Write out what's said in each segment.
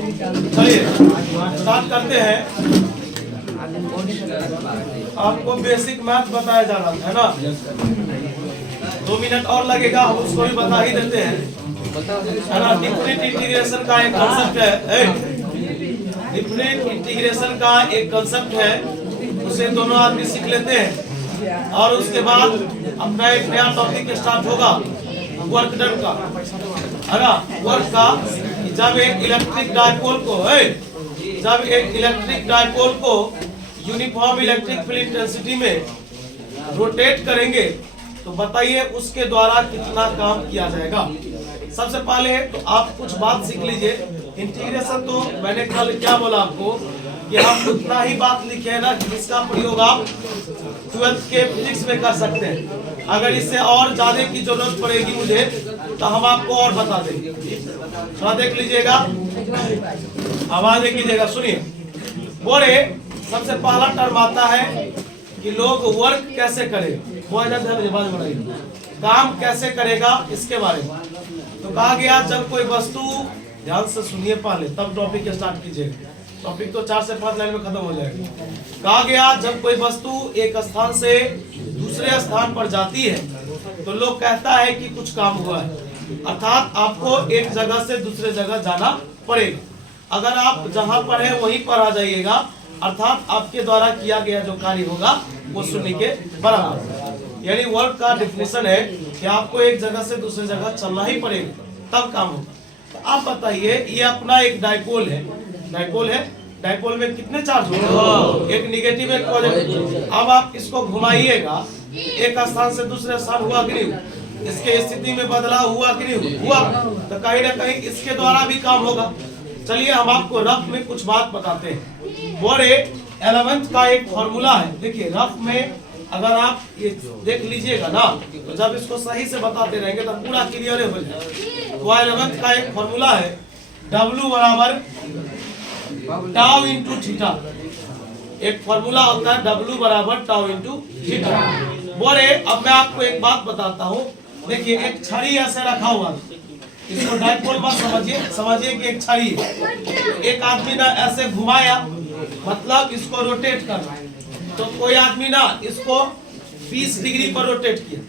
चलिए स्टार्ट करते हैं। आपको बेसिक मैथ बताया जा रहा है ना, 2 मिनट और लगेगा, हम उसको भी बता ही देते हैं, है ना। डिफरेंट इंटीग्रेशन का एक कॉन्सेप्ट है, डिफरेंट इंटीग्रेशन का एक कॉन्सेप्ट है, उसे दोनों आदमी सीख लेते हैं और उसके बाद अपना एक नया टॉपिक स्टार्ट होगा वर्क डन का, है ना। वर्क का जब एक इलेक्ट्रिक डायपोल को यूनिफॉर्म इलेक्ट्रिक फील्ड इंटेंसिटी में रोटेट करेंगे तो बताइए उसके द्वारा कितना काम किया जाएगा। सबसे पहले तो आप कुछ बात सीख लीजिए। इंटीग्रेशन तो मैंने कल क्या बोला आपको कि हम उतना ही बात लिखे है ना जिसका प्रयोग आप 12th के फिजिक्स में कर सकते हैं। अगर इससे और ज्यादा की जरूरत पड़ेगी मुझे तो हम आपको और बता देंगे। थोड़ा देख लीजिएगा, आवाज कीजिएगा, सुनिए। बोले सबसे पहला टर्म आता है कि लोग वर्क कैसे करें, काम कैसे करेगा इसके बारे में। तो कहा गया जब कोई वस्तु, ध्यान से सुनिए पहले तब टॉपिक स्टार्ट कीजिएगा, टॉपिक तो 4 से 5 लाइन में खत्म हो जाएगा। कहा गया जब कोई वस्तु एक स्थान से दूसरे स्थान पर जाती है तो लोग कहता है कि कुछ काम हुआ है, अर्थात आपको एक जगह से दूसरे जगह जाना पड़ेगा। अगर आप जहां पर है वहीं पर आ जाइएगा, अर्थात आपके द्वारा किया गया जो कार्य होगा वो शून्य के बराबर। यानी वर्क का डिफिनेशन है कि आपको एक जगह से दूसरी जगह चलना ही पड़ेगा तब काम होगा। तो आप बताइए, ये अपना एक डायपोल है, डायपोल में कितने चार्ज होंगे, एक निगेटिव एक पॉजिटिव। अब आप इसको घुमाइएगा, एक स्थान से दूसरे स्थान हुआ कि नहीं, इसके स्थिति में बदलाव हुआ कि नहीं हुआ, तो कहीं ना कहीं इसके द्वारा भी काम होगा। चलिए हम आपको रफ में कुछ बात बताते हैं। बोरे 11th का एक फॉर्मूला है, देखिए रफ में अगर आप ये देख लीजिएगा ना तो जब इसको सही से बताते रहेंगे तो पूरा क्लियर हो जाएगा। तो 11th का एक फॉर्मूला है W बराबर टाउ इंटू थीटा। एक फॉर्मूला होता है W बराबर टाउ इंटू थीटा। बोले अब मैं आपको एक बात बताता हूँ। देखिए एक छड़ी ऐसे रखा हुआ, इसको डायपोल मत समझिए, समझिए कि एक छड़ी है। एक आदमी ना ऐसे घुमाया, मतलब इसको रोटेट करना, तो कोई आदमी ना इसको 20 डिग्री पर रोटेट किया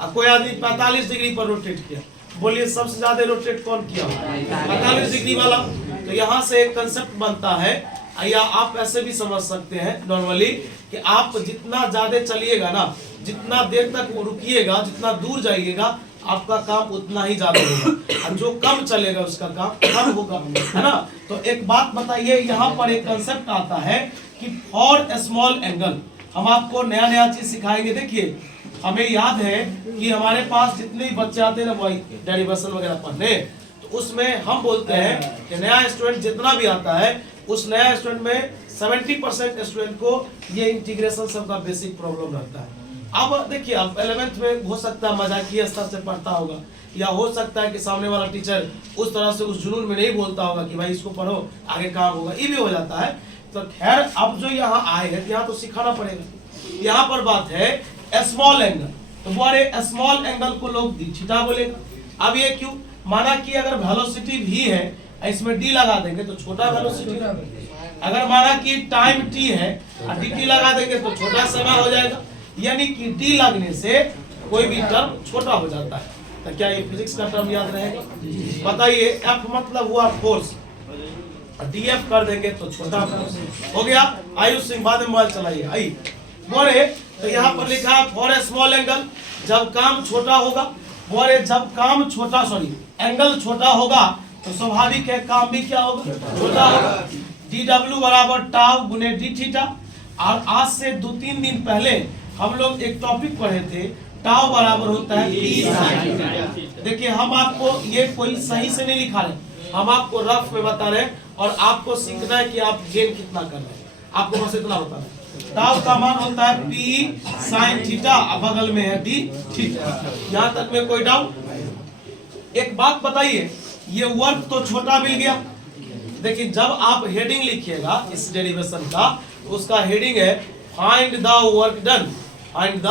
और कोई आदमी 45 डिग्री पर रोटेट किया। बोलिए सबसे ज्यादा रोटेट कौन किया? 45 डिग्री वाला। तो यहाँ से एक कंसेप्ट बनता है, या आप ऐसे भी समझ सकते हैं नॉर्मली कि आप जितना ज्यादा चलिएगा ना, जितना देर तक वो रुकिएगा, जितना दूर जाइएगा, आपका काम उतना ही ज्यादा होगा, और जो कम चलेगा उसका काम कम होगा, है ना। तो एक बात बताइए, यहाँ पर एक कंसेप्ट आता है कि फॉर स्मॉल एंगल। हम आपको नया नया चीज सिखाएंगे। देखिए हमें याद है कि हमारे पास जितने भी बच्चे आते हैं ना डेरिवेशन वगैरह पढ़ने, तो उसमें हम बोलते हैं कि नया स्टूडेंट जितना भी आता है उस नया स्टूडेंट में 70% स्टूडेंट को ये इंटीग्रेशन सब का बेसिक प्रॉब्लम रहता है। अब देखिए अब 11th में हो सकता है मजाकिया स्तर से पढ़ता होगा, या हो सकता है कि सामने वाला टीचर उस तरह से उस जुनून में नहीं बोलता होगा कि भाई इसको पढ़ो आगे काम होगा, ये भी हो जाता है। तो खैर अब जो यहाँ आए हैं यहाँ तो सिखाना पड़ेगा। यहाँ पर बात है स्मॉल एंगल, तो बोले स्मॉल एंगल को लोग थीटा बोलेगा। अब ये क्यों? माना कि अगर वेलोसिटी भी है, इसमें डी लगा देंगे तो छोटा वेलोसिटी। अगर माना कि टाइम टी है और dt लगा देंगे तो छोटा समय हो जाएगा, यानी कि डी लगने से कोई भी टर्म छोटा हो जाता है। तो क्या ये फिजिक्स का टर्म याद रहेगा? बताइए, एफ मतलब हुआ फोर्स, डीएफ कर देंगे तो छोटा फोर्स हो गया। आयुष सिंह बाद में मोबाइल चलाइए। आई बोले तो यहाँ पर लिखा है फॉर ए स्मॉल एंगल, जब काम छोटा होगा। बोले जब काम छोटा, एंगल छोटा होगा तो स्वाभाविक है काम भी क्या होगा? छोटा होगा। DW बराबर टाउ गुने डी थीटा। और आज से 2-3 दिन पहले हम लोग एक टॉपिक पढ़े थे, टाउ बराबर होता है P sin। देखिए हम आपको ये कोई सही से नहीं लिखा रहे, हम आपको रफ में बता रहे हैं और आपको सीखना है कि आप गेन कितना कर रहे हैं, आपको बस इतना बता रहे हैं। टाउ का मान होता है P sin थीटा, बगल में है D थीटा। यहाँ तक में कोई डाउट? एक बात बताइए, ये वर्क तो छोटा मिल गया। देखिए जब आप हेडिंग लिखिएगा इस डेरिवेशन का, उसका हेडिंग है find the work done, find the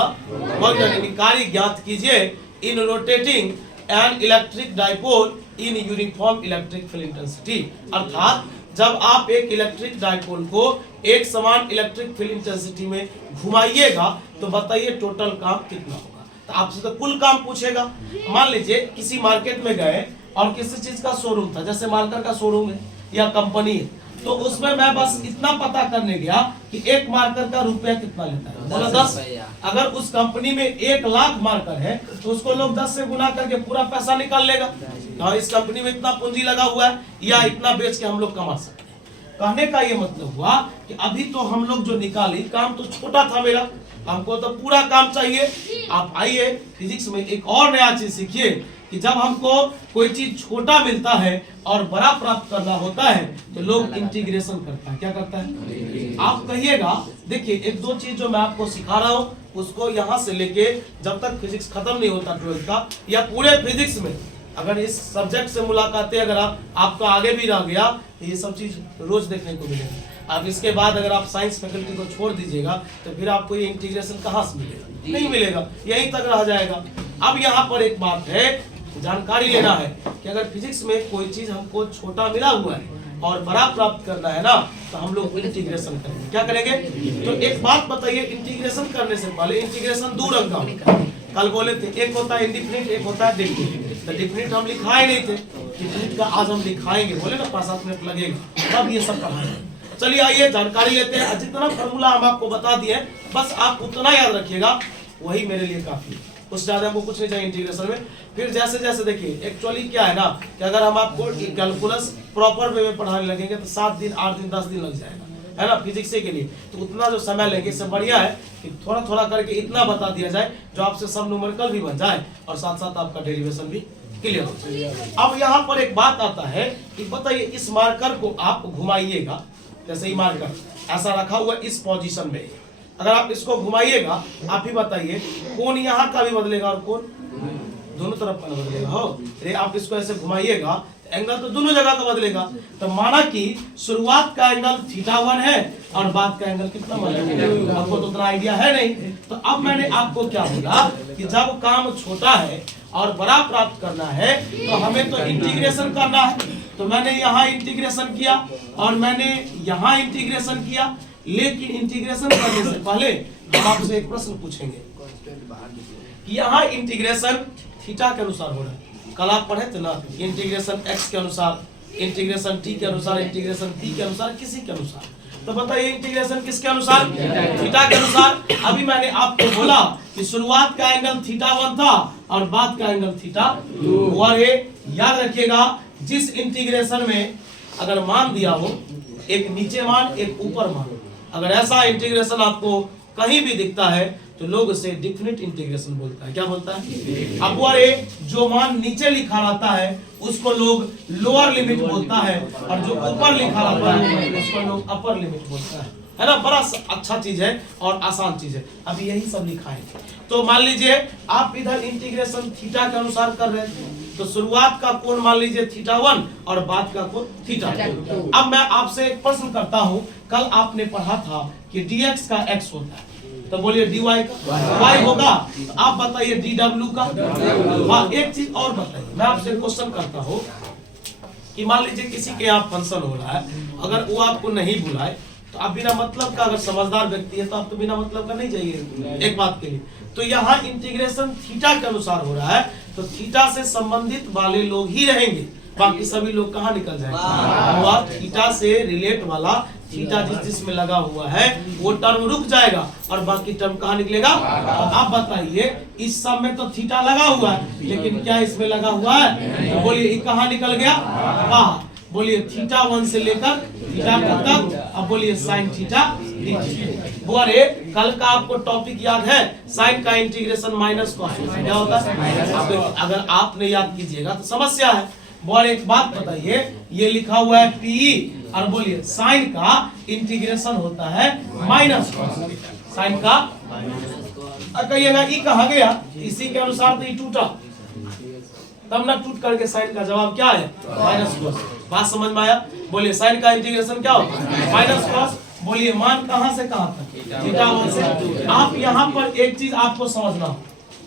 work done, कार्य ज्ञात कीजिए in rotating an electric dipole in uniform electric field intensity, अर्थात जब आप एक इलेक्ट्रिक डाइपोल को एक समान इलेक्ट्रिक फील्ड इंटेंसिटी में घुमाइएगा तो बताइए टोटल काम कितना होगा। तो आपसे तो कुल काम पूछेगा। मान लीजिए किसी मार्केट में गए और किसी चीज का शोरूम था, जैसे मार्कर का शोरूम है या कंपनी है, तो उसमें मैं बस इतना पता करने गया कि एक मार्कर का रुपया कितना लेता है, बोला 10। अगर उस कंपनी में 1 लाख मार्कर है तो उसको लोग 10 से गुना करके पूरा पैसा निकाल लेगा। हाँ, इस कंपनी में इतना पूंजी लगा हुआ है या इतना बेच के हम लोग कमा सकते हैं। कहने का ये मतलब हुआ कि अभी तो हम लोग जो निकाली काम तो छोटा था मेरा, हमको तो पूरा काम चाहिए। आप आइए फिजिक्स में एक और नया चीज सीखिए कि जब हमको कोई चीज छोटा मिलता है और बड़ा प्राप्त करना होता है तो लोग इंटीग्रेशन करता है। क्या करता है? आप कहिएगा, देखिए 1-2 चीज जो मैं आपको सिखा रहा हूँ उसको यहाँ से लेके जब तक फिजिक्स खत्म नहीं होता 12th का या पूरे फिजिक्स में अगर इस सब्जेक्ट से मुलाकातें अगर आपका आगे भी रह गया तो ये सब चीज रोज देखने को मिलेगी। अब इसके बाद अगर आप साइंस फैकल्टी को छोड़ दीजिएगा तो फिर आपको ये इंटीग्रेशन कहाँ से मिलेगा? नहीं मिलेगा, यहीं तक रह जाएगा। अब यहाँ पर एक बात है, जानकारी लेना है कि अगर फिजिक्स में कोई चीज हमको छोटा मिला हुआ है और बड़ा प्राप्त करना है ना तो हम लोग इंटीग्रेशन करेंगे। क्या करेंगे? तो एक बात बताइए, इंटीग्रेशन करने से पहले इंटीग्रेशन 2 रंग का होता है। कल बोले थे एक होता है इंडिफिनिट, एक होता है डिफिनिट। तो डिफिनिट हम लिखाए नहीं थे, डिफिनिट का आज हम लिखाएंगे, बोले ना 5-7 मिनट लगेगा तब ये सब पढ़ाएंगे। चलिए आइए जानकारी लेते हैं। जितना फॉर्मूला हम आपको बता दिए बस आप उतना याद रखिएगा, वही मेरे लिए काफी है। उससे ज्यादा हमको कुछ नहीं चाहिए इंटीग्रेशन में। फिर जैसे जैसे देखिए एक्चुअली क्या है ना कि अगर हम आपको कैलकुलस प्रॉपर वे में पढ़ाने लगेंगे तो 7 दिन 8 दिन 10 दिन लग जाएगा, है ना, फिजिक्स के लिए। तो उतना जो समय लेंगे इससे बढ़िया है कि थोड़ा थोड़ा करके इतना बता दिया जाए जो आपसे सब न्यूमेरिकल भी बन जाए और साथ साथ आपका डेरिवेशन भी क्लियर हो जाए। अब यहाँ पर एक बात आता है कि बताइए इस मार्कर को आप घुमाइएगा, जैसे ही मार्कर ऐसा रखा हुआ इस पोजीशन में, अगर आप इसको घुमाइएगा आप ही बताइए कौन यहाँ का भी बदलेगा और कौन दोनों तरफ का बदलेगा। हो अरे आप इसको ऐसे घुमाइएगा एंगल तो दोनों जगह का बदलेगा। तो माना कि शुरुआत का एंगल θ1 है और बाद का एंगल कितना बदलेगा, आपको तो उतना आइडिया है नहीं। तो अब मैंने आपको क्या बोला कि जब काम छोटा है और बड़ा प्राप्त करना है तो हमें तो इंटीग्रेशन करना है। तो मैंने यहाँ इंटीग्रेशन किया और मैंने यहाँ इंटीग्रेशन किया, लेकिन इंटीग्रेशन करने से पहले हम आपसे एक प्रश्न पूछेंगे कि यहाँ इंटीग्रेशन थीटा के अनुसार हो रहा है। कल आप पढ़े थे ना, इंटीग्रेशन x के अनुसार, इंटीग्रेशन t के अनुसार, इंटीग्रेशन p के अनुसार, किसी के अनुसार। तो बताइए इंटीग्रेशन किसके अनुसार? थीटा के अनुसार। अभी मैंने आपको बोला कि शुरुआत का एंगल θ1 था और बाद का एंगल θ2 है। याद रखिएगा जिस इंटीग्रेशन में अगर मान दिया हो एक नीचे मान एक ऊपर मान, अगर ऐसा इंटीग्रेशन आपको कहीं भी दिखता है तो लोग इसे डिफिनिट इंटीग्रेशन बोलता है। क्या बोलता है? अब वो जो मान नीचे लिखा रहता है उसको लोग लोअर लिमिट बोलता है और जो ऊपर लिखा रहता है उसको लोग अपर लिमिट बोलता है ना। बड़ा अच्छा चीज है और आसान चीज है। अभी यही सब लिखा है। तो मान लीजिए आप इधर इंटीग्रेशन थीटा के अनुसार कर रहे हैं तो शुरुआत का कोण मान लीजिए θ1 और बाद का कोण θ2। अब मैं आपसे एक प्रश्न करता हूँ, कल आपने पढ़ा था कि dx का x होता है तो बोलिए dy का y होगा। तो आप बताइए dw का। हाँ, एक चीज और बताइए, मैं आपसे क्वेश्चन करता हूँ कि मान लीजिए किसी के यहाँ फंक्शन हो रहा है, अगर वो आपको नहीं बुलाए तो आप बिना मतलब का, अगर समझदार व्यक्ति है तो आप तो बिना मतलब का नहीं जाइए एक बात के लिए। तो यहाँ इंटीग्रेशन थीटा के अनुसार हो रहा है तो थीटा से संबंधित वाले लोग ही रहेंगे, बाकी सभी लोग कहाँ निकल जाएंगे? थीटा से रिलेट वाला थीटा जिसमें लगा हुआ है वो टर्म रुक जाएगा और बाकी टर्म कहाँ निकलेगा? आप बताइए इस सब में तो थीटा लगा हुआ है लेकिन क्या इसमें लगा हुआ है? तो बोलिए कहाँ निकल गया? कहाँ? बोलिए θ1 से लेकर θ2 तक। अब बोलिए साइन थीटा बोले कल का आपको टॉपिक याद है, साइन का इंटीग्रेशन माइनस कॉस क्या होता है? अगर आपने याद कीजिएगा तो समस्या है। बोले एक बात बताइए, ये लिखा हुआ है PE और बोलिए साइन का इंटीग्रेशन होता है माइनस कॉस, साइन का। कहिएगा ई कहा गया, इसी के अनुसार तो ई टूटा, तब ना टूट करके साइन का जवाब क्या है? Minus cos. बात समझ में आया? बोलिए साइन का इंटीग्रेशन क्या होता है? Minus cos. बोलिए मान कहां से कहां तक? θ1 से। आप यहां पर एक चीज आपको समझना हो,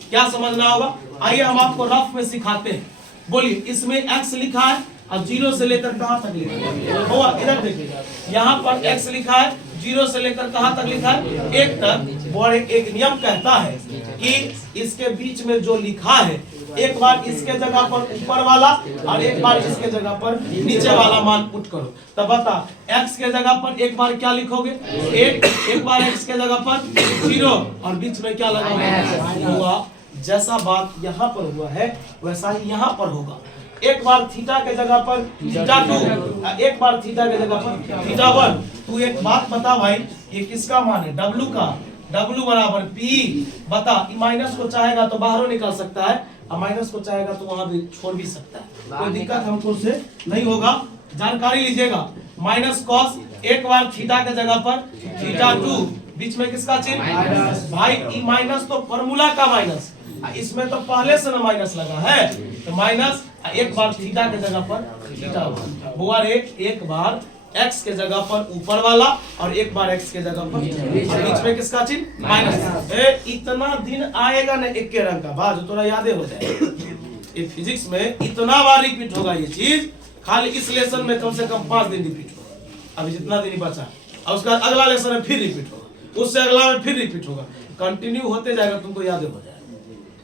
क्या समझना होगा? आइए हम आपको रफ में सिखाते हैं। बोलिए, इसमें x लिखा है और 0 से लेकर कहां तक लिखा है? होगा, इधर देखिए, यहाँ पर x लिखा है, 0 से लेकर कहां तक लिखा है? 1 तक। और एक नियम कहता है कि इसके बीच में जो लिखा है, एक बार इसके जगह पर ऊपर वाला और एक बार इसके जगह पर नीचे वाला मान पुट करो। तब बता, x के जगह पर एक बार क्या लिखोगे? 1, एक बार x के जगह पर 0 और बीच में क्या लगा हुआ? जैसा बात यहाँ पर हुआ है वैसा ही यहाँ पर होगा। एक बार थीटा के जगह पर थीटा 2, एक बार थीटा के जगह पर थीटा 1। तू एक बात बता भाई, ये किसका मान है? W का। W बराबर P। बता, माइनस को चाहेगा तो बाहर निकाल सकता है और माइनस को चाहेगा तो वहां भी छोड़ भी सकता है, कोई दिक्कत हमको से नहीं होगा। जानकारी लीजिएगा, माइनस कॉस, एक बार थीटा के जगह पर थीटा 2, बीच में किसका चिन्ह? भाई ई माइनस तो फॉर्मूला का माइनस, इसमें तो पहले से ना माइनस लगा है, तो माइनस एक बार थीटा के जगह पर थीटा 1। हुआ रे, एक बार x के जगह पर ऊपर वाला और एक बार x के जगह पर बीच में किसका चिन्ह? माइनस। इतना दिन आएगा ना एक के रंग का बात, जो थोड़ा यादें हो जाए। ये फिजिक्स में इतना बार रिपीट होगा ये चीज, खाली इस लेसन में कम से कम 5 दिन रिपीट होगा। अभी जितना दिन ही बचा है, और उसका अगला लेसन में फिर रिपीट होगा, उससे अगला में फिर रिपीट होगा, कंटिन्यू होते जाएगा, तुमको याद हो जाएगा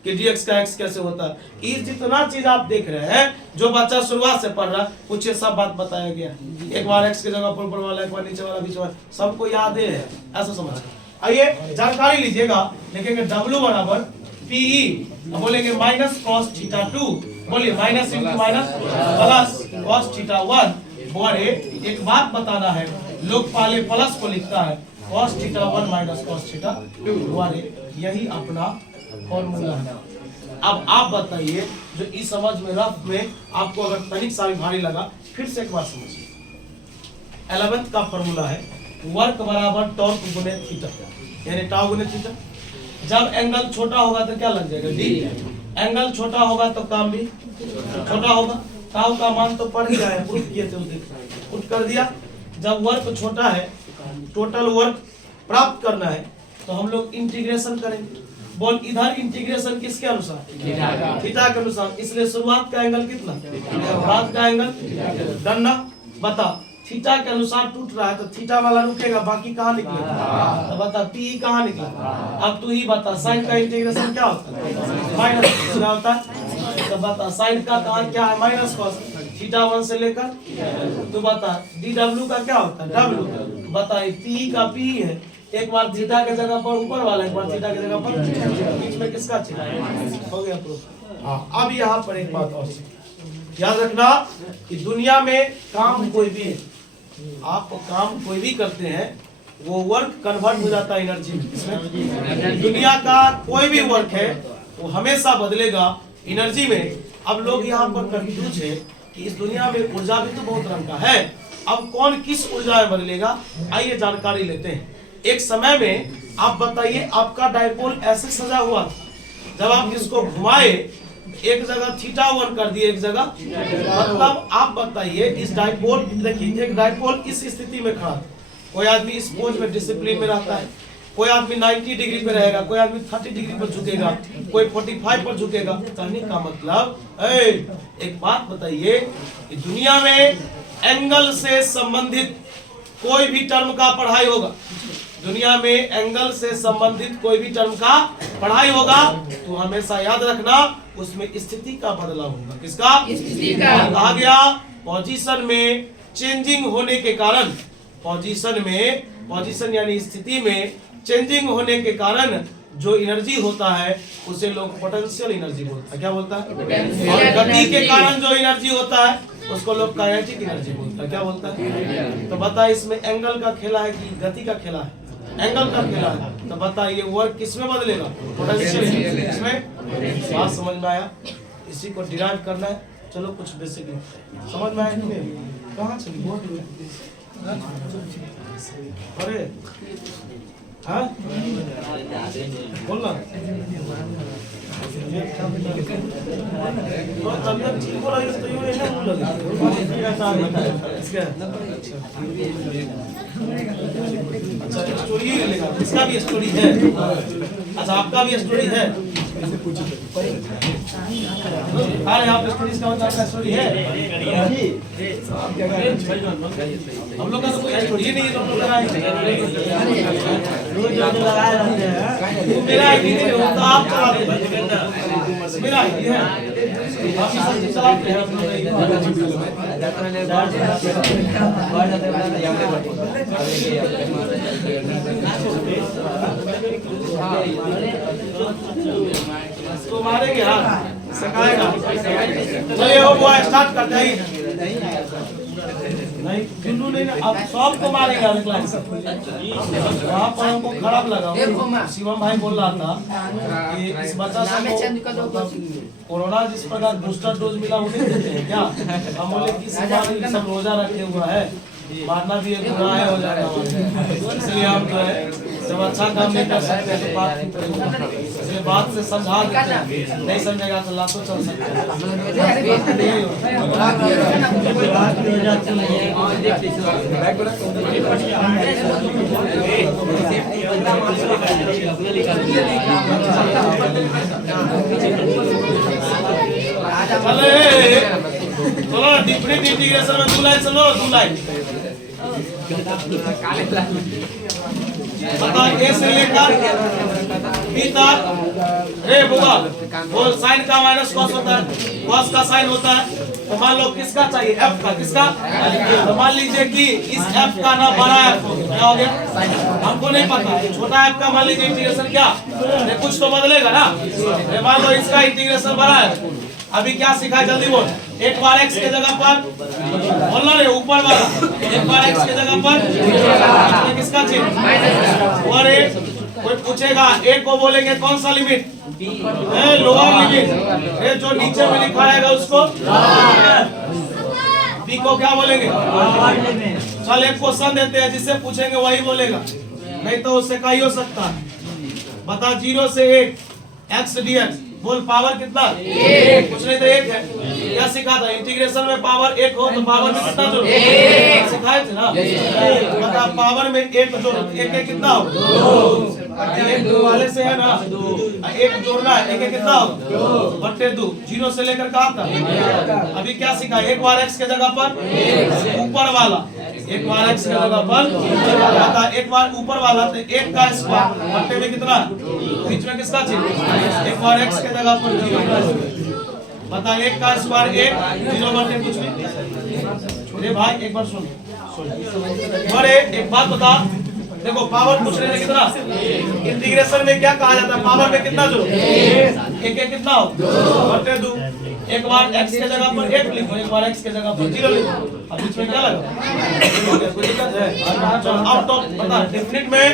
कि dx का x कैसे होता है। ये जितना चीज आप देख रहे हैं, जो बच्चा शुरुआत से पढ़ रहा है, कुछ ये सब बात बताया गया। एक बार x के जगह पर ऊपर वाला, एक बार नीचे वाला, बीच वाला, सबको याद है, ऐसा समझ। आइए जानकारी लीजिएगा, लिखेंगे w बराबर PE, बोलेंगे माइनस कॉस थीटा 2, बोलिए minus into minus plus cos theta 1। बोले एक बात बताना है, लोग पहले प्लस को लिखता है, cos theta 1 minus cos theta 2। बोले यही अपना फॉर्मूला है। अब आप बताइए, जो इस समझ में रफ में आपको अगर तनिक सा भी भारी लगा, फिर से एक बार समझिए। 11th का फॉर्मूला है वर्क बराबर टॉर्क गुने थीटा, यानी टाउ गुने थीटा। जब एंगल छोटा होगा तो क्या लग जाएगा? डी। एंगल छोटा होगा तो काम भी छोटा होगा। टाउ का मान तो पढ़ गया है, प्रूफ किए थे उस दिन, पुट कर दिया। जब वर्क छोटा है, टोटल वर्क प्राप्त करना है, तो हम लोग इंटीग्रेशन करेंगे। बोल, इधर इंटीग्रेशन किसके अनुसार? थीटा के अनुसार। इसलिए शुरुआत का एंगल कितना? बाद का एंगल डन ना। बता, थीटा के अनुसार टूट रहा है तो थीटा वाला रुकेगा, बाकी कहाँ निकलेगा? तो बता पी कहाँ निकला? अब तू ही बता, साइन का इंटीग्रेशन क्या होता है? माइनस क्या होता है? तो बता, साइन का कहाँ क्या है? माइनस कॉस, थीटा 1 से लेकर। तू बता डी डब्ल्यू का क्या होता है? डब्ल्यू। बता, पी का पी है, एक बार थीटा के जगह पर ऊपर वाला, एक बार थीटा के जगह पर बीच में किसका चिन्ह? हो गया प्रूफ। हाँ, अब यहाँ पर एक बात और याद रखना कि दुनिया में काम कोई भी है, आप काम कोई भी करते हैं, वो वर्क कन्वर्ट हो जाता है एनर्जी में। दुनिया का कोई भी वर्क है वो हमेशा बदलेगा एनर्जी में। अब लोग यहाँ पर कंफ्यूज है कि इस दुनिया में ऊर्जा भी तो बहुत रंग का है, अब कौन किस ऊर्जा में बदलेगा? आइए जानकारी लेते हैं। एक समय में आप बताइए, आपका डायपोल ऐसे सजा हुआ था, जब आप इसको घुमाए एक जगह थीटा 1 कर दिए, एक जगह, मतलब आप बताइए इस डायपोल, देखिए एक डायपोल इस स्थिति में खड़ा, कोई आदमी इस पोज में डिसिप्लिन में रहता है, कोई आदमी 90 डिग्री पे रहेगा, कोई आदमी 30 डिग्री पर झुकेगा, कोई 45 पर झुकेगा। कहने का मतलब एक बात बताइए कि दुनिया में एंगल से संबंधित कोई भी टर्म का पढ़ाई होगा, दुनिया में एंगल से संबंधित कोई भी टर्म का पढ़ाई होगा, तो हमेशा याद रखना उसमें स्थिति का बदलाव होगा। किसका? स्थिति का। कहा गया पोजीशन में चेंजिंग होने के कारण, पोजीशन यानी स्थिति में चेंजिंग होने के कारण जो एनर्जी होता है उसे लोग पोटेंशियल एनर्जी बोलता है। क्या बोलता है? और गति के कारण जो एनर्जी होता है उसको लोग काइनेटिक एनर्जी बोलता है। क्या बोलता है? तो बता, इसमें एंगल का खेला है कि गति का खेला है? एंगल का खेला है। तो बता, ये वर्क किसमें बदलेगा? पोटेंशियल। इसमें बात समझ में आया? इसी को डिराइव करना है। चलो कुछ बेसिक समझ में आया? कहाँ चलिए? अरे हाँ बोलना, तबियत ठीक हो रही है तो ये अच्छा स्टोरी लेगा, इसका भी स्टोरी है। अच्छा आपका भी स्टोरी है, अरे आप स्टोरीज का मतलब आपका स्टोरी है? हम लोग का तो कोई स्टोरी नहीं है, तो हम लोग मेरा आईडी नहीं है, वो तो आप चलाते हैं। मेरा आईडी है, आप सब चलाते हैं अपना। इसको मारेंगे हाँ, सकाएगा। चलिए वो स्टार्ट करते हैं। नहीं बिल्लू नहीं ना, अब सबको मारेगा अगला। वहाँ पर हमको खराब लगा। शिवम भाई बोल रहा था कि इस बच्चा से कोरोना जिस प्रकार बूस्टर डोज मिला वो नहीं देते हैं क्या? हम बोले कि सब रोजा रखे हुआ है, मारना भी एक गुनाह हो जाएगा, इसलिए हम जो है जब अच्छा काम नहीं कर सकते तो बात से समझा देते हैं, नहीं समझेगा तो लातों चल सकते हैं। चलो डिफरेंट इंटीग्रेशन में 2 लाइन चलो, 2 लाइन बता। ए से लेकर बी तक, रे बुआ वो साइन का माइनस कॉस होता है, कॉस का साइन होता है। तो मान लो किसका चाहिए, एफ का, किसका? तो मान लीजिए कि इस एफ का ना बड़ा एफ हो गया, क्या हो गया? हमको नहीं पता, छोटा एफ का मान लीजिए इंटीग्रेशन क्या, कुछ तो बदलेगा ना। मान लो इसका इंटीग्रेशन बड़ा है। अभी क्या सीखा है, जल्दी बोल। एक बार x के जगह पर बोलना नहीं, ऊपर वाला एक बार x के जगह पर किसका चिन्ह और एक। कोई पूछेगा a को बोलेंगे कौन सा लिमिट, लोअर लिमिट। जो नीचे में लिखा रहेगा उसको b को क्या बोलेंगे? चल एक क्वेश्चन देते हैं, जिससे पूछेंगे वही बोलेगा, नहीं तो उससे का ही हो सकता है। बता 0 से 1 x dx, बोल पावर कितना? 1। कुछ नहीं तो 1 है। क्या सिखा था, इंटीग्रेशन में पावर 1 हो तो पावर में कितना जोड़ो? 1 सिखाए थे ना। बता पावर में 1 जोड़ो, 1 कितना हो? 2 वाले से है ना, 1 जोड़ना है, 1 कितना हो? 2/2। 0 से लेकर कहाँ तक? अभी क्या सिखा, एक बार x के जगह पर ऊपर वाला, एक बार x के जगह पर एक बार ऊपर वाला, तो 1 का स्क्वायर बट्टे में कितना, बीच में किसका चिन्ह? एक बार x के जगह पर 0 बता, 1 का स्क्वायर 1, 0 बटे कुछ भी। अरे भाई एक बार सुन, अरे एक बात बता, देखो पावर पूछ रहे थे कितना, इंटीग्रेशन में क्या कहा जाता है, पावर में कितना जोड़ो? 1 कितना हो? 2/2। एक बार x के जगह पर 1 लिखो, एक बार x के जगह पर 0 लिखो। अब बीच में क्या लगा, कोई दिक्कत है? अब तो बता डेफिनेट में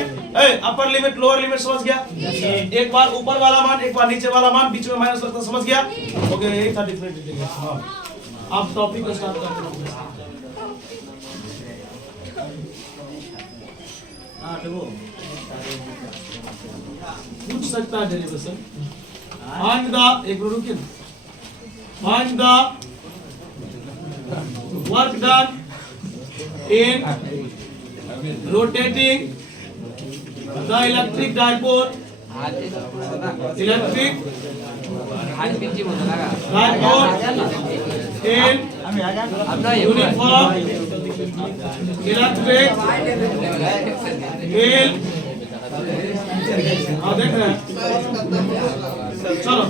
अपर लिमिट लोअर लिमिट समझ गया, एक बार ऊपर वाला मान एक बार नीचे वाला मान, बीच में माइनस लगता, समझ गया? ओके, यही था डिफरेंट इंटीग्रेशन। अब टॉपिक को स्टार्ट करते हैं। पूछ सकता है डेरिवेशन। फाइंड द, एक रुकिए, find the work done in rotating the electric dipole, electric dipole in uniform electric field। देख रहे हैं, चलो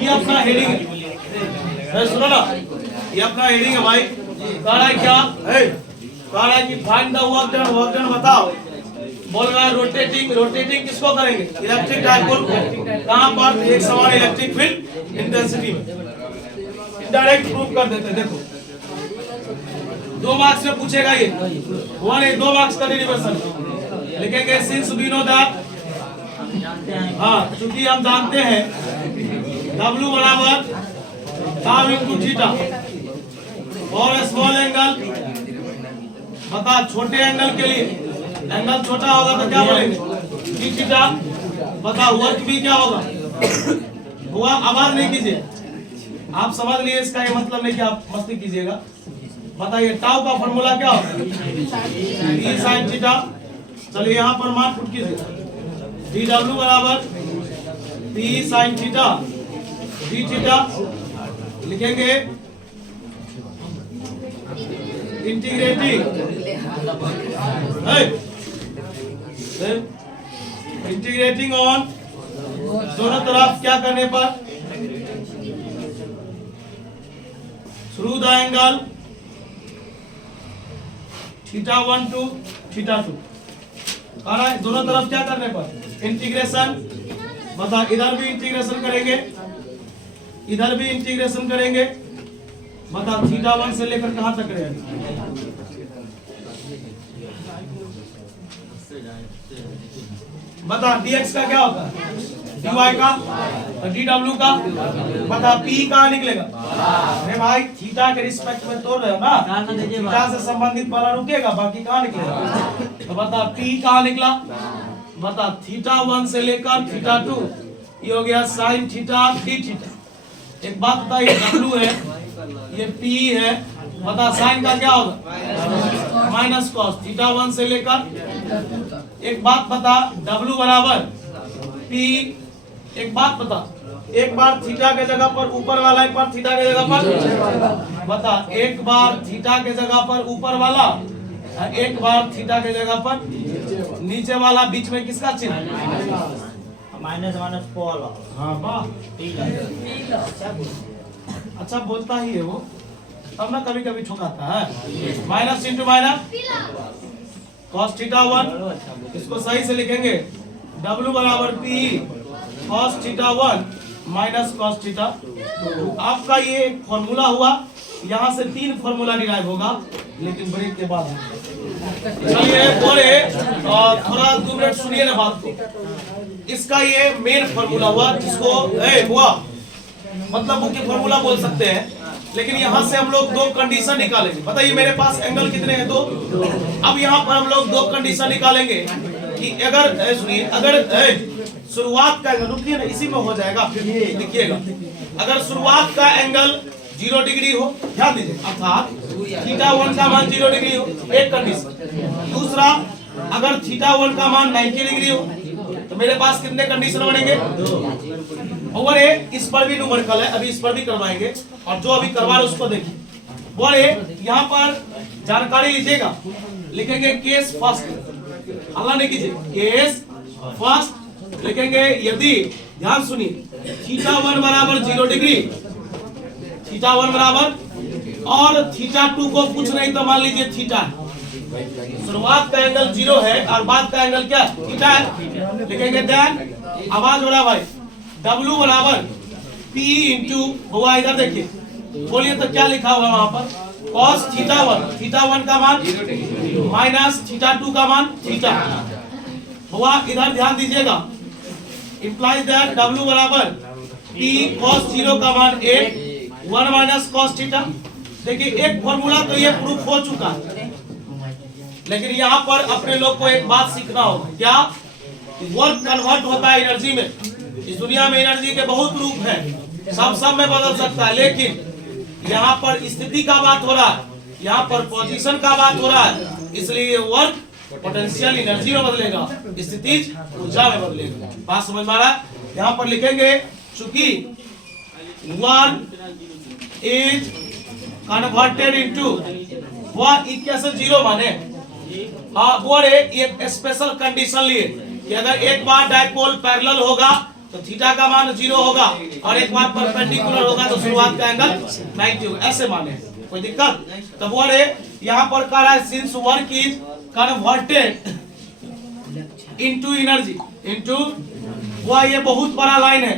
ये अपना हेडिंग है, सुनो ना, ये अपना हेडिंग है भाई। कह रहा है क्या, कह रहा है कि फाइंड द वर्क डन बताओ। बोल रहा है रोटेटिंग, रोटेटिंग किसको करेंगे, इलेक्ट्रिक डाइपोल। कहां पर, एक समान इलेक्ट्रिक फील्ड इंटेंसिटी में। डायरेक्ट प्रूफ कर देते। देखो 2 मार्क्स में पूछेगा ये, 2 मार्क्स का डेरिवेशन लिखेंगे। सिंस वी नो दैट, हाँ चूंकि हम जानते हैं W बराबर टाउ इनटू थीटा और स्मॉल एंगल। बता छोटे एंगल के लिए, एंगल छोटा होगा तो क्या बोलेंगे, थीटा। बता वर्क भी क्या होगा, हुआ। आवाज नहीं कीजिए, आप समझ लिए, इसका ये मतलब नहीं कि आप मस्ती कीजिएगा। बताइए टाउ का फॉर्मूला क्या होगा, e sin थीटा। चलिए यहाँ पर मान पुट कीजिए, dw बराबर P sin theta d theta लिखेंगे इंटीग्रेटिंग इंटीग्रेटिंग ऑन दोनों तरफ क्या करने पर थ्रू द एंगल θ1 to θ2 आ रहा है। दोनों तरफ क्या करने पर इंटीग्रेशन, बता इधर भी इंटीग्रेशन करेंगे, इधर भी इंटीग्रेशन करेंगे, बता θ1 से लेकर कहां तक रहेगा, बता dx का क्या होता है, dy का, dw का, बता p कहाँ निकलेगा। अरे भाई थीटा के रिस्पेक्ट में तोड़ रहे हो ना, थीटा से संबंधित वाला रुकेगा, बाकी कहाँ निकलेगा। तो बता p कहाँ निकला, बता θ1 से लेकर θ2 ये हो गया sin थीटा d थीटा। एक बात बता, ये w है, ये p है, बता साइन का क्या होगा माइनस कॉस θ1 से लेकर। एक बात बता w बराबर p, एक बात बता, एक बार थीटा के जगह पर ऊपर वाला, एक बार थीटा के जगह पर, बता एक बार थीटा के जगह पर ऊपर वाला, एक बार थीटा के जगह पर नीचे वाला, बीच में किसका चिन्ह माइनस माइनस पॉल। हाँ वाह, अच्छा बोलता ही है वो, तब ना कभी कभी ठुकाता है। माइनस इंटू माइनस कॉस θ1, इसको सही से लिखेंगे w बराबर p कॉस θ1 माइनस कॉस θ2। आपका ये एक फॉर्मूला हुआ, यहाँ से 3 फॉर्मूला डिराइव होगा, लेकिन ब्रेक के बाद। चलिए और थोड़ा 2 मिनट सुनिए ना बात को। इसका ये मेन फॉर्मूला हुआ, जिसको हुआ मतलब मुख्य फॉर्मूला बोल सकते हैं, लेकिन यहाँ से हम लोग 2 कंडीशन निकालेंगे। बताइए मेरे पास एंगल कितने हैं, 2। अब यहाँ पर हम लोग 2 कंडीशन निकालेंगे कि अगर सुनिए, अगर शुरुआत का एंगल, रुकिए ना, इसी में हो जाएगा, फिर लिखिएगा। अगर शुरुआत का एंगल 0 डिग्री हो, ध्यान दीजिए, अर्थात θ1 का मान 0 डिग्री हो, एक कंडीशन। दूसरा, अगर θ1 का मान 90 डिग्री हो, तो मेरे पास कितने कंडीशन बनेंगे, और इस पर भी न्यूमेरिकल है, अभी इस पर भी करवाएंगे, और जो अभी करवा रहे उसको देखिए। बोले यहाँ पर जानकारी लीजिएगा, लिखेंगे केस फर्स्ट, अल्लाह ने कीजिए केस फर्स्ट लिखेंगे। यदि ध्यान सुनिए, θ1 बराबर 0 डिग्री, θ1 बराबर, और θ2 को कुछ नहीं तो मान लीजिए थीटा। शुरुआत का एंगल 0 है और बाद का एंगल क्या थीटा है, लिखेंगे देन आवाज हो रहा भाई, w बराबर p इंटू हुआ, इधर देखिए, बोलिए तो क्या लिखा हुआ वहां पर, cos θ1 का मान माइनस θ2 का मान थीटा हुआ। इधर ध्यान दीजिएगा, implies that w बराबर p cos 0 का मान 1 माइनस cos थीटा। देखिए एक फॉर्मूला तो ये प्रूफ हो चुका है, लेकिन यहाँ पर अपने लोग को एक बात सीखना होगा, क्या वर्क कन्वर्ट होता है एनर्जी में। इस दुनिया में एनर्जी के बहुत रूप है, सब में बदल सकता है, लेकिन यहाँ पर स्थिति का बात हो रहा है, यहाँ पर पोजीशन का बात हो रहा है, इसलिए वर्क पोटेंशियल एनर्जी में बदलेगा, स्थिति ऊर्जा में बदलेगा। बात समझ में आ रहा है। यहाँ पर लिखेंगे चूंकि 1 इज कन्वर्टेड इनटू वह इक्वेशन 0 माने, हाँ वो एक स्पेशल कंडीशन लिए कि अगर एक बार डायपोल पैरेलल होगा तो थीटा का मान 0 होगा, और एक बार परपेंडिकुलर होगा तो शुरुआत का एंगल 90 होगा, ऐसे माने, कोई दिक्कत। तो वो यहाँ पर कह रहा है since work is converted into energy into, वो ये बहुत बड़ा लाइन है,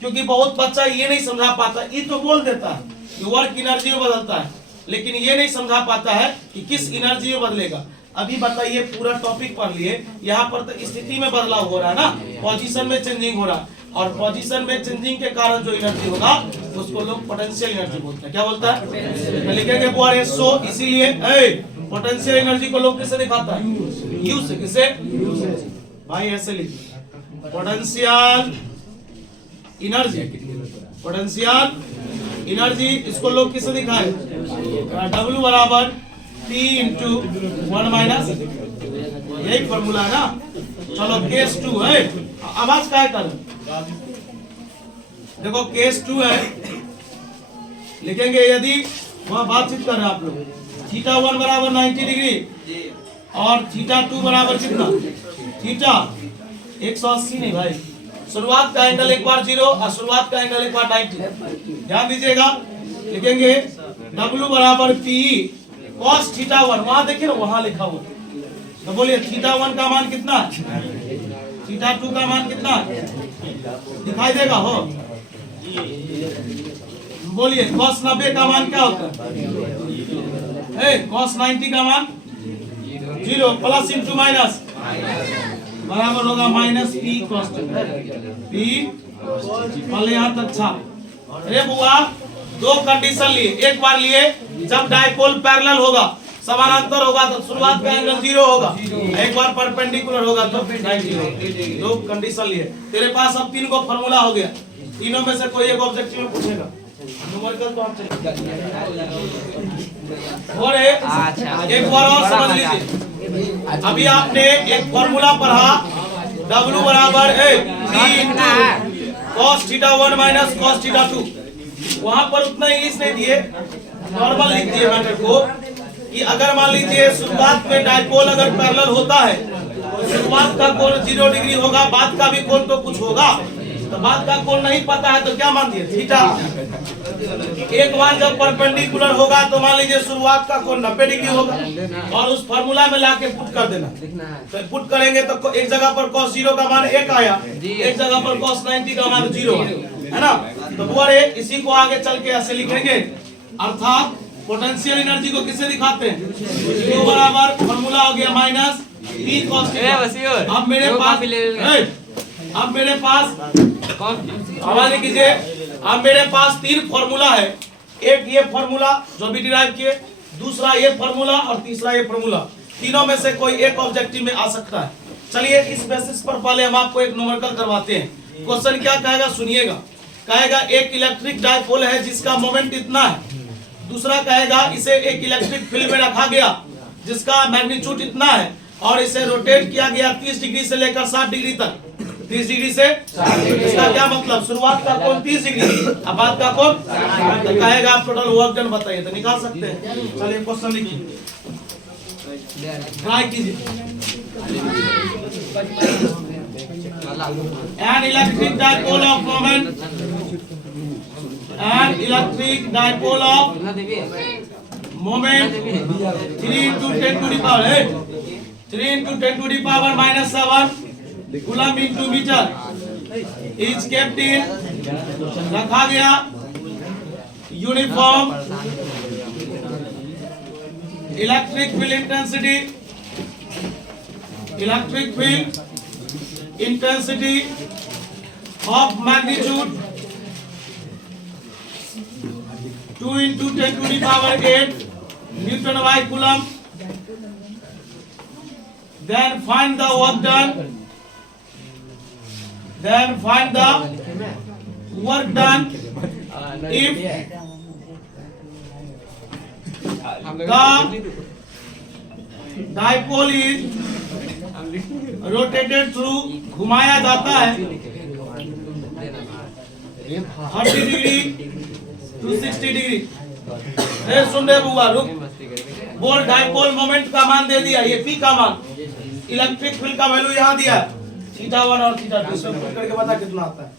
क्योंकि बहुत बच्चा ये नहीं समझा पाता, ये तो बोल देता है कि वर्क एनर्जी में बदलता है, लेकिन ये नहीं समझा पाता है कि किस एनर्जी में बदलेगा। अभी बताइए पूरा टॉपिक पढ़ लिए, यहाँ पर तो स्थिति में बदलाव हो रहा है ना, पोजीशन में चेंजिंग हो रहा है, और पोजीशन में चेंजिंग के कारण जो एनर्जी होगा उसको लोग पोटेंशियल एनर्जी बोलते हैं। क्या बोलता है, लिखेंगे बोरे सो, इसीलिए पोटेंशियल एनर्जी को लोग किससे दिखाता है, यू से। किससे भाई, ऐसे लिखिए पोटेंशियल एनर्जी, पोटेंशियल एनर्जी इसको लोग किससे दिखाए, W बराबर P इंटू 1 माइनस, यही फॉर्मूला है ना। चलो केस 2 है, आवाज क्या कर देखो केस 2 है, लिखेंगे यदि वहाँ बातचीत कर रहे हैं आप लोग, थीटा 1 बराबर 90 डिग्री और थीटा 2 बराबर कितना, थीटा 180 नहीं भाई, शुरुआत का एंगल एक बार 0 और शुरुआत का एंगल एक बार 90। ध्यान दीजिएगा, लिखेंगे W बराबर P cos थीटा 1, वहां देखिए ना वहां लिखा हुआ, तो बोलिए थीटा 1 का मान कितना, थीटा 2 का मान कितना दिखाई देगा हो, बोलिए cos 90 का मान क्या होता है, cos 90 का मान 0 प्लस इंटू माइनस बराबर होगा माइनस P cos P, पहले यहाँ तक था। अरे बुआ दो कंडीशन लिए, एक बार लिए जब डाइपोल पैरेलल होगा, समानांतर होगा तो शुरुआत का एंगल 0 होगा, एक बार परपेंडिकुलर होगा तो 90 होगा। दो कंडीशन लिए, तेरे पास अब 3 को फॉर्मूला हो गया, तीनों में से कोई एक ऑब्जेक्टिव में पूछेगा, न्यूमेरिकल तो आप और एक बार और समझ लीजिए, अभी आपने एक फॉर्मूला पढ़ा W बराबर cos theta 1 minus cos theta 2, वहां पर उतना इंग्लिश नहीं दिए, नॉर्मल लिख दिए मैटर को कि अगर मान लीजिए शुरुआत में डाइपोल अगर पैरेलल होता है तो शुरुआत का कोण 0 डिग्री होगा, बाद का भी कोण तो कुछ होगा, तो बाद का कोण नहीं पता है तो क्या मान दिए थीटा। एक बार जब परपेंडिकुलर होगा तो मान लीजिए शुरुआत का कोण 90 डिग्री होगा और उस फॉर्मूला में लाके पुट कर देना, तो पुट करेंगे तो एक जगह पर cos 0 का मान 1 आया, एक जगह पर cos 90 का मान 0 है ना, तो बोले इसी को आगे चल के ऐसे लिखेंगे, अर्थात पोटेंशियल एनर्जी को किससे दिखाते हैं, Q बराबर फॉर्मूला हो गया माइनस P cos थीटा। अब मेरे पास आवाज कीजिए, अब मेरे पास 3 फॉर्मूला है, एक ये फॉर्मूला जो भी डिराइव किए, दूसरा ये फॉर्मूला और तीसरा ये फॉर्मूला, तीनों में से कोई एक ऑब्जेक्टिव में आ सकता है। चलिए इस बेसिस पर पहले हम आपको एक न्यूमेरिकल करवाते हैं। क्वेश्चन क्या कहेगा सुनिएगा, कहेगा एक इलेक्ट्रिक डाइपोल है जिसका मोमेंट इतना है, दूसरा कहेगा इसे एक इलेक्ट्रिक फील्ड में रखा गया जिसका मैग्नीट्यूड इतना है और इसे रोटेट किया गया 30 डिग्री से लेकर 60 डिग्री तक, 30 डिग्री से, इसका क्या मतलब शुरुआत का कोण 30 डिग्री अब बाद का कोण, तो कहेगा आप टोटल वर्क डन बताइए, तो निकाल सकते हैं। चलिए क्वेश्चन लिखिए, ट्राई कीजिए। An electric dipole of moment, an electric dipole of moment 3 into 10 to the power 8, 3 into 10 to the power minus 7 coulomb into meter is kept in, रखा गया uniform electric field intensity, electric field intensity of magnitude 2 into 10 to the power 8 Newton by Coulomb. Then find the work done. Then find the work done if the dipole is rotated through, घुमाया जाता है 30 degree to 60 degree. सुन रहे बुआ, रुक, बोल dipole moment का मान दे दिया, ये P का मान, इलेक्ट्रिक फील्ड का वैल्यू यहाँ दिया थीटा 1 और थीटा 2, इसमें पुट करके बता कितना आता है,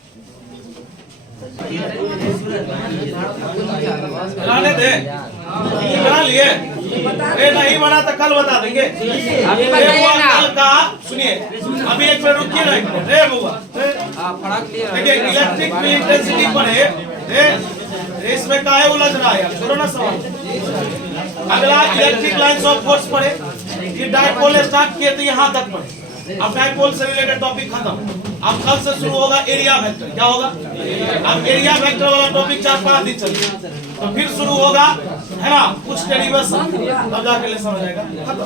बनाने दे, बना लिए, नहीं बना तो कल बता देंगे, अभी कल का सुनिए, अभी एक मिनट रुकिए ना बुआ, देखिए इलेक्ट्रिक फील्ड इंटेंसिटी पर है, इसमें काहे उलझ रहा है, छोड़ो ना सवाल। अगला इलेक्ट्रिक लाइंस ऑफ फोर्स पढ़े, ये डाइपोल स्टार्ट किए तो यहाँ तक पढ़े, अब डाइपोल से रिलेटेड टॉपिक खत्म, अब कल से शुरू होगा एरिया वेक्टर, क्या होगा, अब एरिया वेक्टर वाला टॉपिक 4-5 दिन चलेगा, तो फिर शुरू होगा है ना कुछ डेरिवेशन, तब जाके ले समझ आएगा, खत्म।